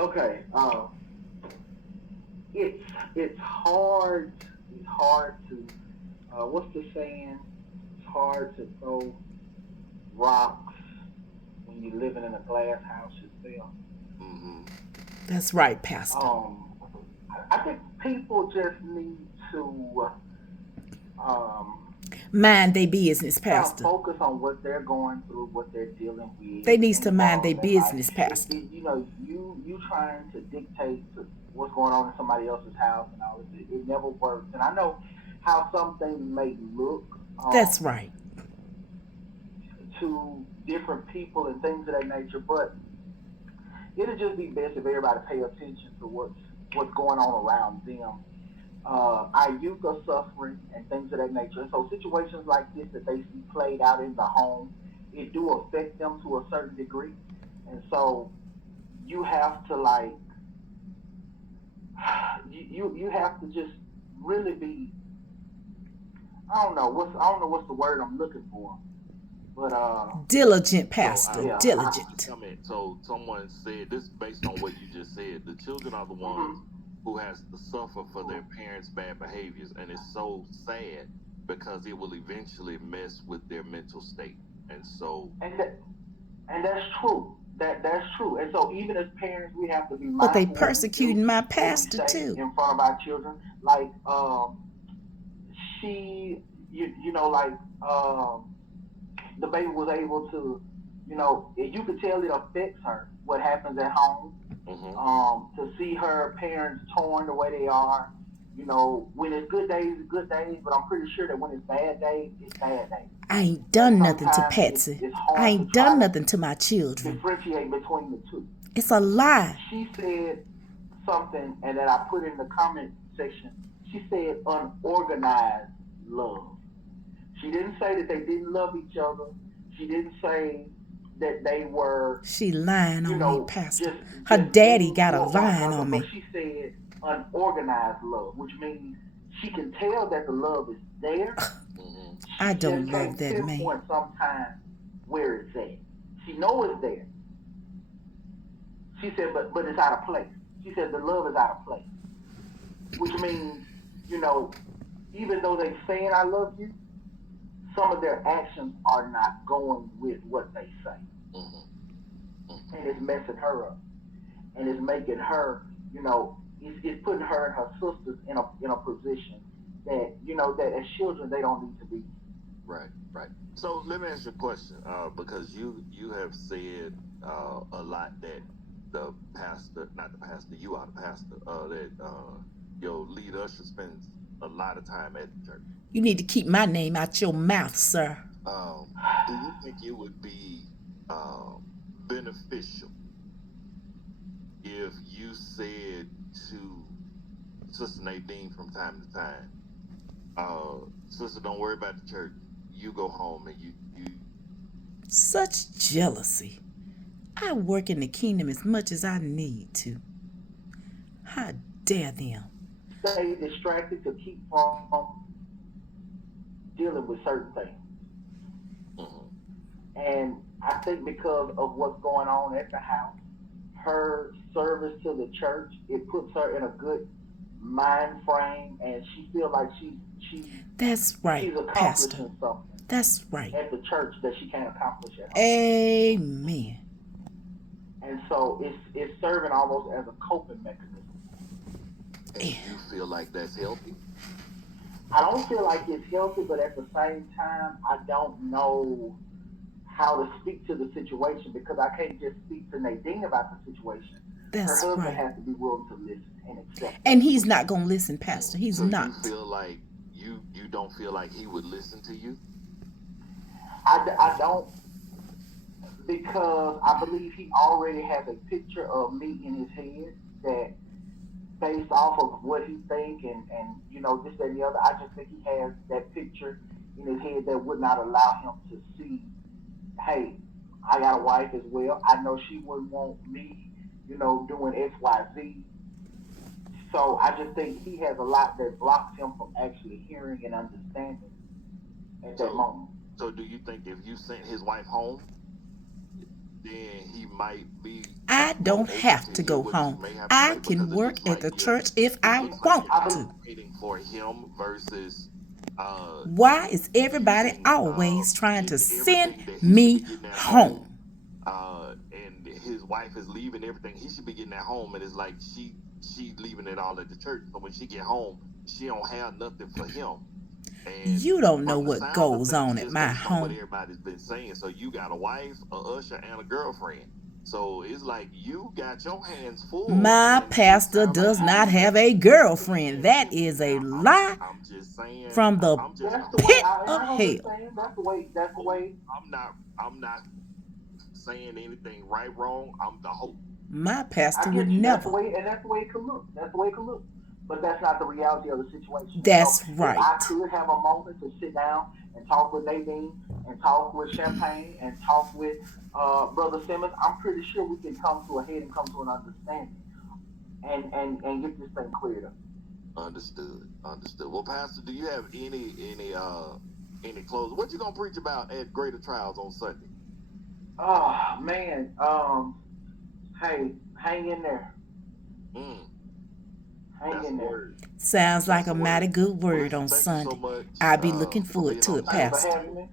Okay. It's it's hard. It's hard to. What's the saying? It's hard to throw rocks when you're living in a glass house yourself. Mm-hmm. That's right, Pastor. Um, I think people just need to Mind their business, kind of Pastor. focus on what they're going through, what they're dealing with, They needs and to move mind on their in their life. business, Pastor. You trying to dictate to what's going on in somebody else's house and all this. It never works. And I know how some things may look That's right. to different people and things of that nature, but it'll just be best if everybody pay attention to what's going on around them. Our youth are suffering and things of that nature. And so situations like this that they see played out in the home, it do affect them to a certain degree. And so you have to like you have to just really be I don't know what's the word I'm looking for. But Diligent, So Pastor. yeah, I get you Diligent. coming. So someone said this based on what you just said. The children are the ones mhm, who has to suffer for their parents' bad behaviors, and it's so sad because it will eventually mess with their mental state. And so, and and that's true. That's true. And so even as parents, we have to be But they mindful what we do, persecuting my what we pastor say too. in front of our children. Like she, you know, like the baby was able to, you could tell it affects her what happens at home. hmm To see her parents torn the way they are. When it's good days, it's good days, but I'm pretty sure that when it's bad days, it's bad days. I ain't And done nothing to sometimes Patsy. it's I hard to ain't try done to nothing to my children. differentiate between the two. It's a lie. She said something, and that I put in the comment section. She said unorganized love. She didn't say that they didn't love each other. She didn't say that they were, She lying on me, Pastor. just Her daddy mean got a toward one line another. on But me. she said unorganized love, which means she can tell that the love is there. hmm I She just don't love can't that man. pinpoint sometimes where it's at. She knows it's there. She said, but it's out of place. She said the love is out of place, which means, you know, even though they saying I love you, some of their actions are not going with what they say, hmm and hmm it's messing her up, and it's making her, it's putting her and her sisters in a position that that as children they don't need to be. Right, right. So let me ask you a question, because you have said a lot that the pastor, not the pastor, you are the pastor, that your lead usher spends a lot of time at the church. You need to keep my name out your mouth, sir. Do you think it would be beneficial if you said to Sister Nadine from time to time, Sister, don't worry about the church. You go home and you Such jealousy. I work in the kingdom as much as I need to. How dare them? Stay distracted to keep from dealing with certain things. mhm, And I think because of what's going on at the house, her service to the church, it puts her in a good mind frame, and she feels like That's right, she's Pastor. accomplishing something That's right. at the church that she can't accomplish at home. Amen. And so it's serving almost as a coping mechanism. and you feel like that's healthy. I don't feel like it's healthy, but at the same time, I don't know how to speak to the situation because I can't just speak to Nadine about the situation. Her That's husband right. has to be willing to listen and accept And that. he's not going to listen, Pastor. He's So you not. feel like you don't feel like he would listen to you. I don't because I believe he already has a picture of me in his head that based off of what he think and this that and the other. I just think he has that picture in his head that would not allow him to see. Hey, I got a wife as well. I know she wouldn't want me, doing X Y Z. So I just think he has a lot that blocks him from actually hearing and understanding at that So moment. so do you think if you sent his wife home, then he might be I more don't open have to to hear go what you home. may have to I say can because work at the church if it I looks like want you're to. advocating for him versus Why is everybody using always trying to send everything that he should be me getting at home. home? And his wife is leaving everything he should be getting at home, and it's like she leaving it all at the church. So when she get home, she don't have nothing for him. And You don't know from the what sound of goes things, on at just my based on what home. everybody's been saying, so you got a wife, a usher, and a girlfriend. So it's like you got your hands full, My and it pastor sounds like does you not need have to a put your girlfriend. hands That busy. is a Now lie I'm just saying, from the That's I'm the way pit I of hell. understand. That's the way. That's the way. I'm not saying anything right, wrong. I'm the host. My I pastor would get you. That's the never. way, and that's the way it can look. That's the way it can look. But that's not the reality of the situation. So That's if I right. could have a moment to sit down and talk with Nadine and talk with Champagne and talk with Brother Simmons, I'm pretty sure we can come to a head and come to an understanding and get this thing cleared up. Understood. Understood. Well, Pastor, do you have any closing? What you gonna preach about at Greater Trials on Sunday? Oh man, hey, hang in there, Mm, hang that's a in there. word. Sounds like That's a a mighty word. good Well, word listen, on thank you so Sunday. much I'll be looking for forward being to on it, the Thanks show. for Pastor. having me.